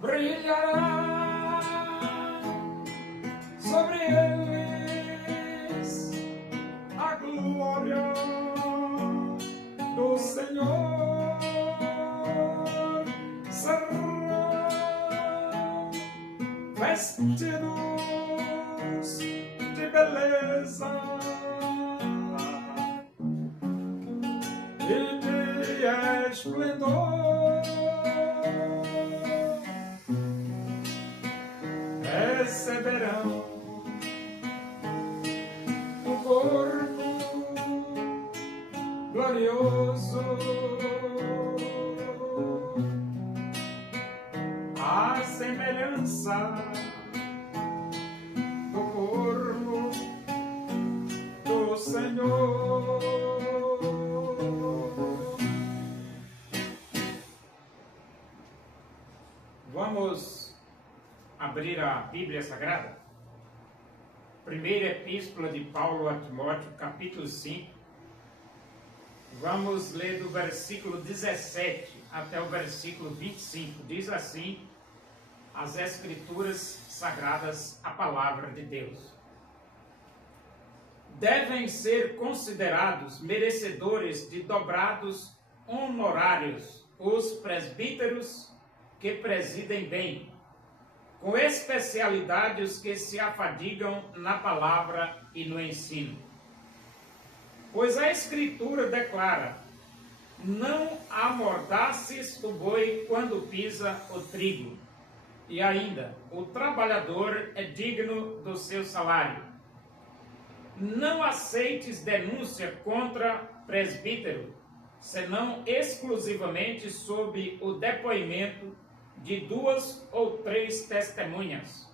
Brilhará sobre eles a glória do Senhor. Serão vestidos de beleza e de esplendor. Receberão o corpo glorioso, a semelhança do corpo do Senhor. Vamos abrir a Bíblia Sagrada? Primeira Epístola de Paulo a Timóteo, capítulo 5. Vamos ler do versículo 17 até o versículo 25. Diz assim as Escrituras Sagradas, a Palavra de Deus. Devem ser considerados merecedores de dobrados honorários os presbíteros que presidem bem, com especialidade os que se afadigam na palavra e no ensino. Pois a Escritura declara: não amordaces o boi quando pisa o trigo. E ainda, o trabalhador é digno do seu salário. Não aceites denúncia contra presbítero, senão exclusivamente sob o depoimento de 2 ou 3 testemunhas.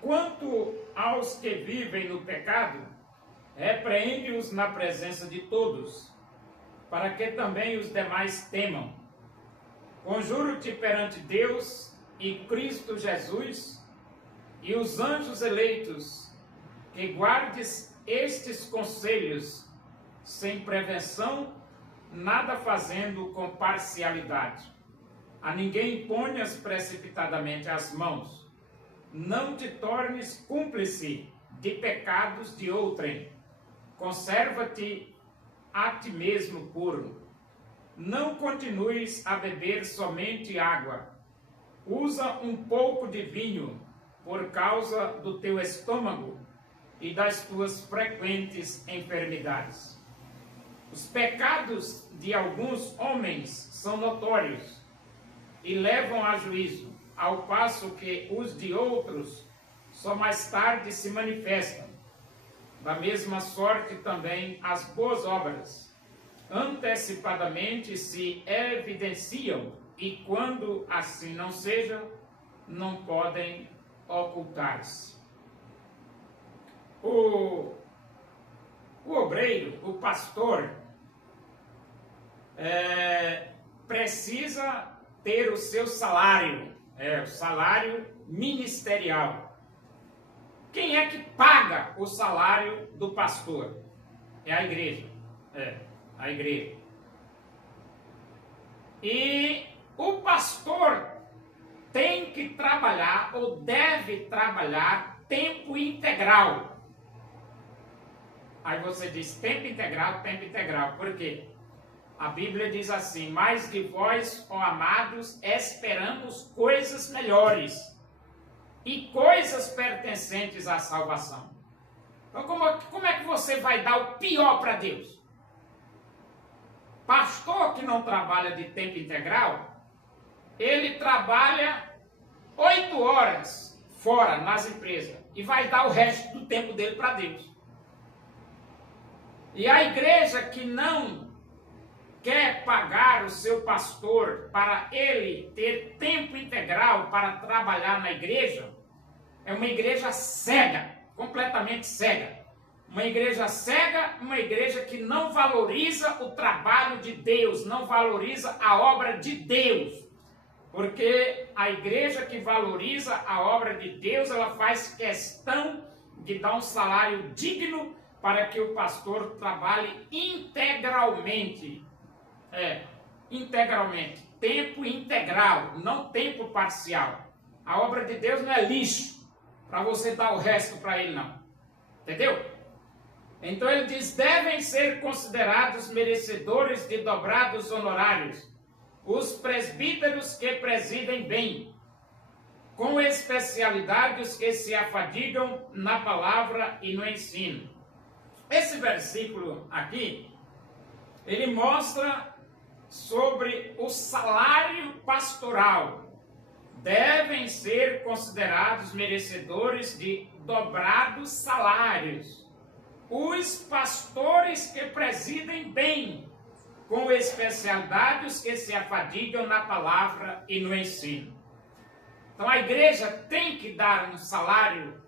Quanto aos que vivem no pecado, repreende-os na presença de todos, para que também os demais temam. Conjuro-te perante Deus e Cristo Jesus e os anjos eleitos, que guardes estes conselhos sem prevenção, nada fazendo com parcialidade. A ninguém ponhas precipitadamente as mãos. Não te tornes cúmplice de pecados de outrem. Conserva-te a ti mesmo puro. Não continues a beber somente água. Usa um pouco de vinho por causa do teu estômago e das tuas frequentes enfermidades. Os pecados de alguns homens são notórios e levam a juízo, ao passo que os de outros só mais tarde se manifestam. Da mesma sorte também as boas obras antecipadamente se evidenciam e, quando assim não seja, não podem ocultar-se. O obreiro, o pastor, precisa ter o seu salário, o salário ministerial. Quem é que paga o salário do pastor? É a igreja. A igreja. E o pastor tem que trabalhar, ou deve trabalhar, tempo integral. Aí você diz tempo integral. Por quê? A Bíblia diz assim: mais que vós, ó amados, esperamos coisas melhores e coisas pertencentes à salvação. Então, como é que você vai dar o pior para Deus? Pastor que não trabalha de tempo integral, ele trabalha 8 horas fora nas empresas e vai dar o resto do tempo dele para Deus. E a igreja que não quer pagar o seu pastor para ele ter tempo integral para trabalhar na igreja, é uma igreja cega, completamente cega. Uma igreja cega, uma igreja que não valoriza o trabalho de Deus, não valoriza a obra de Deus. Porque a igreja que valoriza a obra de Deus, ela faz questão de dar um salário digno para que o pastor trabalhe integralmente. Integralmente. Tempo integral, não tempo parcial. A obra de Deus não é lixo para você dar o resto para ele, não. Entendeu? Então ele diz, devem ser considerados merecedores de dobrados honorários os presbíteros que presidem bem, com especialidade os que se afadigam na palavra e no ensino. Esse versículo aqui, ele mostra sobre o salário pastoral. Devem ser considerados merecedores de dobrados salários os pastores que presidem bem, com especialidade os que se afadigam na palavra e no ensino. Então a igreja tem que dar um salário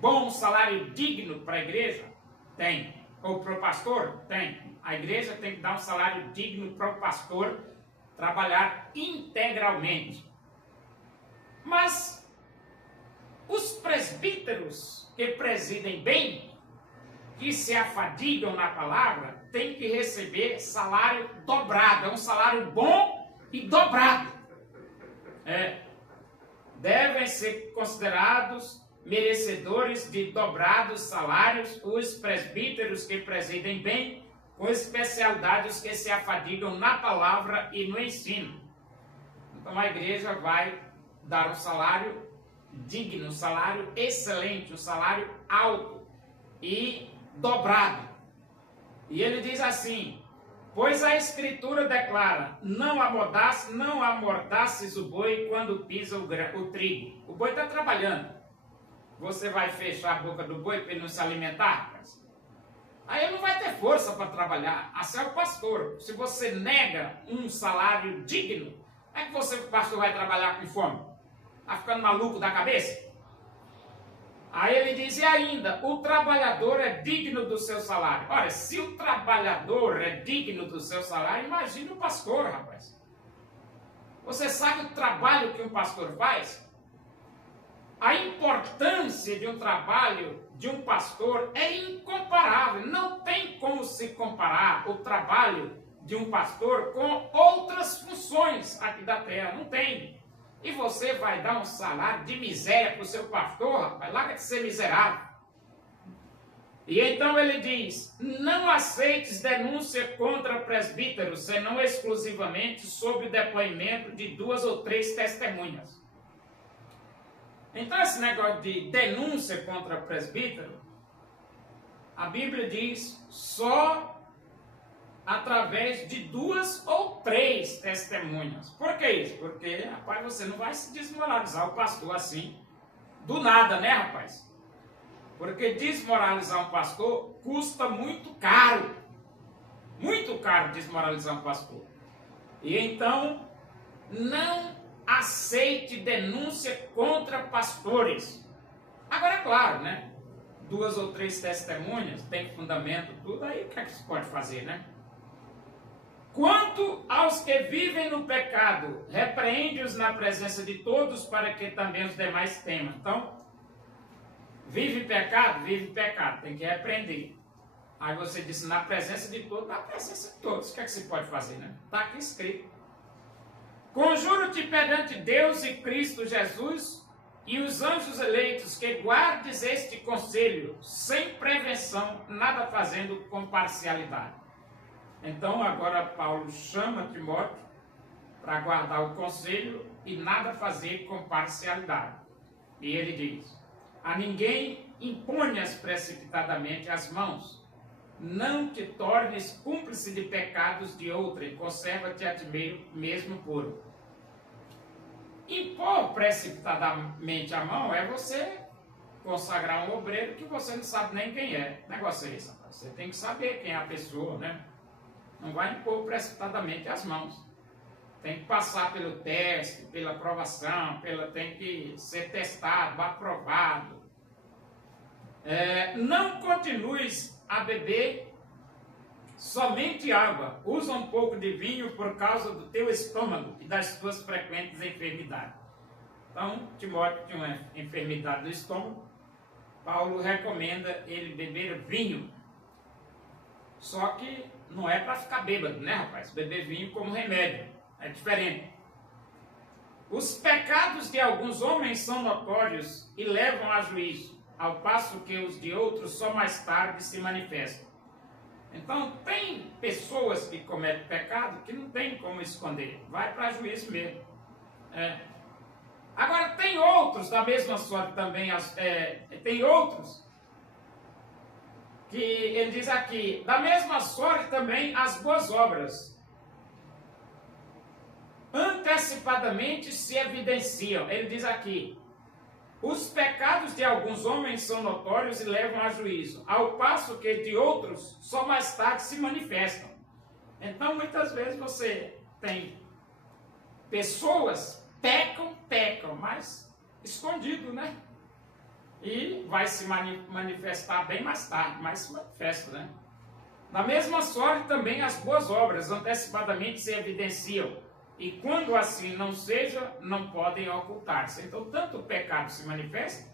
bom, um salário digno para a igreja? Tem. Ou para o pastor? Tem. A igreja tem que dar um salário digno para o pastor trabalhar integralmente. Mas os presbíteros que presidem bem, que se afadigam na palavra, têm que receber salário dobrado. É um salário bom e dobrado. Devem ser considerados merecedores de dobrados salários os presbíteros que presidem bem, com especialidade os que se afadigam na palavra e no ensino. Então a igreja vai dar um salário digno, um salário excelente, um salário alto e dobrado. E ele diz assim, pois a escritura declara, não amordaces o boi quando pisa o trigo. O boi está trabalhando. Você vai fechar a boca do boi para ele não se alimentar? Aí ele não vai ter força para trabalhar. Assim é o pastor. Se você nega um salário digno, como é que você, pastor, vai trabalhar com fome? Está ficando maluco da cabeça? Aí ele diz, e ainda, o trabalhador é digno do seu salário. Olha, se o trabalhador é digno do seu salário, imagine o pastor, rapaz. Você sabe o trabalho que um pastor faz? A importância de um trabalho de um pastor é incomparável. Não tem como se comparar o trabalho de um pastor com outras funções aqui da terra. Não tem. E você vai dar um salário de miséria para o seu pastor, rapaz? Larga de ser miserável. E então ele diz, não aceites denúncia contra presbíteros, senão exclusivamente sob o depoimento de 2 ou 3 testemunhas. Então esse negócio de denúncia contra presbítero, a Bíblia diz só através de 2 ou 3 testemunhas. Por que isso? Porque, rapaz, você não vai se desmoralizar o pastor assim, do nada, né, rapaz? Porque desmoralizar um pastor custa muito caro. Muito caro desmoralizar um pastor. E então, não aceite denúncia contra pastores. Agora, é claro, né? 2 ou 3 testemunhas, tem fundamento, tudo, aí o que é que se pode fazer, né? Quanto aos que vivem no pecado, repreende-os na presença de todos, para que também os demais temam. Então, vive pecado, tem que repreender. Aí você disse, na presença de todos, na presença de todos. O que é que se pode fazer, né? Está aqui escrito. Conjuro-te perante Deus e Cristo Jesus e os anjos eleitos que guardes este conselho, sem prevenção, nada fazendo com parcialidade. Então agora Paulo chama Timóteo para guardar o conselho e nada fazer com parcialidade. E ele diz, a ninguém imponhas precipitadamente as mãos, não te tornes cúmplice de pecados de outrem, conserva-te a ti mesmo puro. Impor precipitadamente a mão é você consagrar um obreiro que você não sabe nem quem é. O negócio é esse, rapaz. Você tem que saber quem é a pessoa, né? Não vai impor precipitadamente as mãos. Tem que passar pelo teste, pela aprovação, tem que ser testado, aprovado. Não continues a beber somente água. Usa um pouco de vinho por causa do teu estômago e das tuas frequentes enfermidades. Então, Timóteo tinha uma enfermidade do estômago Paulo recomenda ele beber vinho. Só que não é para ficar bêbado, né, rapaz? Beber vinho como remédio. É diferente. Os pecados de alguns homens são notórios e levam a juízo, ao passo que os de outros só mais tarde se manifestam. Então, tem pessoas que cometem pecado que não tem como esconder. Vai para juízo mesmo. Agora, tem outros da mesma sorte também. Tem outros que ele diz aqui, da mesma sorte também as boas obras antecipadamente se evidenciam. Ele diz aqui, os pecados de alguns homens são notórios e levam a juízo, ao passo que de outros só mais tarde se manifestam. Então, muitas vezes você tem pessoas pecam, mas escondido, né? E vai se manifestar bem mais tarde, mas se manifesta, né? Da mesma sorte também as boas obras antecipadamente se evidenciam, e quando assim não seja, não podem ocultar-se. Então, tanto o pecado se manifesta,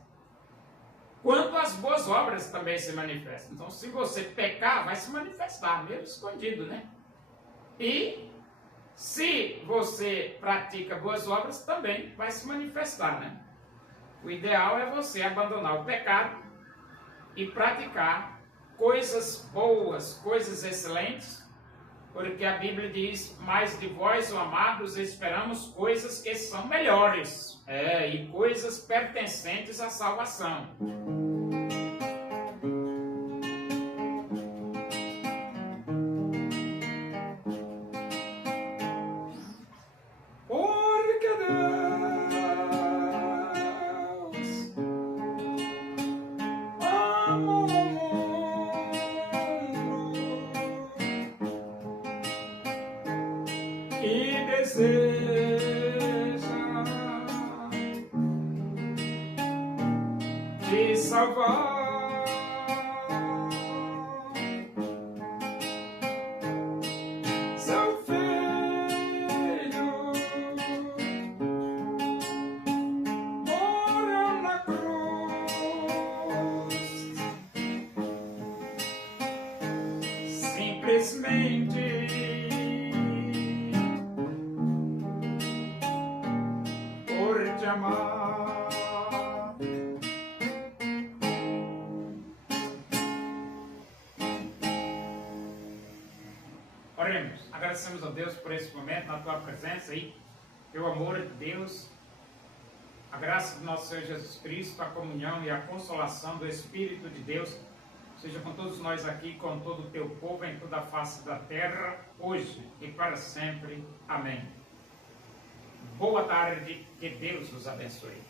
quanto as boas obras também se manifestam. Então, se você pecar, vai se manifestar, mesmo escondido, né? E se você pratica boas obras, também vai se manifestar, né? O ideal é você abandonar o pecado e praticar coisas boas, coisas excelentes, porque a Bíblia diz, mas de vós, ó amados, esperamos coisas que são melhores, e coisas pertencentes à salvação. Porque Deus amou o mundo e deseja te salvar. Seu Filho morreu na cruz, simplesmente por te amar. Oremos, agradecemos a Deus por esse momento, na tua presença aí, pelo amor de Deus, a graça do nosso Senhor Jesus Cristo, a comunhão e a consolação do Espírito de Deus, seja com todos nós aqui, com todo o teu povo em toda a face da terra, hoje e para sempre. Amém. Boa tarde, que Deus os abençoe.